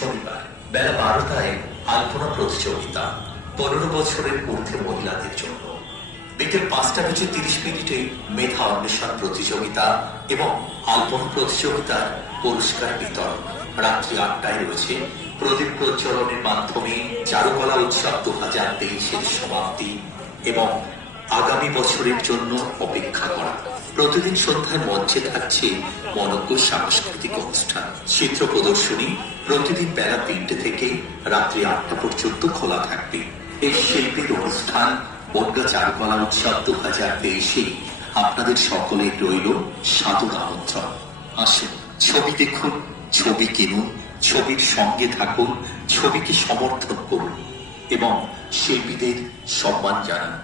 শনিবার বেলা 12টায় আলপনা প্রতিযোগিতা 15 বছরের ঊর্ধ্বে মহিলাদের জন্য। বিকেল 5টা বেজে 30 মিনিটে মেধা অন্বেষণ প্রতিযোগিতা এবং আলপনা প্রতিযোগিতার পুরস্কার বিতরণ। রাত্রি 8টায় রয়েছে প্রদীপ প্রজ্বলনের মাধ্যমে চারুকলা উৎসব 2023-এর সমাপ্তি এবং আগামী বছরের জন্য অপেক্ষা করা। প্রতিদিন সন্ধ্যায় মঞ্চে থাকছে মনোজ্ঞ সাংস্কৃতিক অনুষ্ঠান, চিত্র প্রদর্শনী প্রতিদিন বেলা 3টে থেকে রাত্রি 8টা পর্যন্ত খোলা থাকবে। এই শিল্পীর অনুষ্ঠান বনগাঁ চারুকলা উৎসব 2023-এ আপনাদের সকলের রইল সাদর আমন্ত্রণ। আসুন, ছবি দেখুন, ছবি কিনুন, ছবির সঙ্গে থাকুন, ছবিকে সমর্থন করুন এবং শিল্পীদের সম্মান জানান।